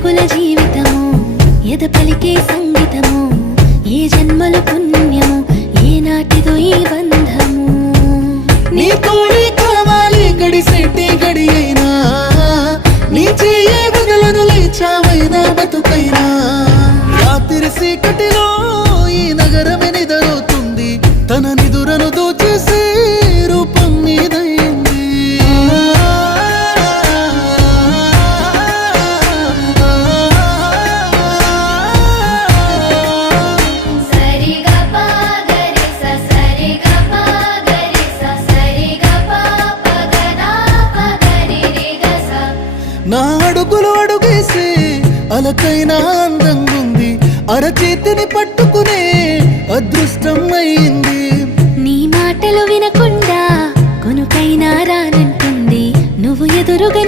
పరుగుల జీవితము ఎద పలికే సంగీతము ఏ జన్మల పుణ్యము ఏ నాటిదో ఈ బంధము నీ తోడే కావాలి గడిసేటి గడి అయినా నీ చెయ్యే వదలను లేచావైనా బతుకైనా రాత్రి సీకటిలో ఈ నగరమే నిదరవుతుంది తన నిదురను దోచేసే రూపం నీదైంది నా అడుగులు అడుగేసి అలకైనా అందంగుంది అరచేతిని పట్టుకునే అదృష్టం అయింది నీ మాటలు వినకుండా కొనుకైనా రానంటుంది నువ్వు ఎదురుగా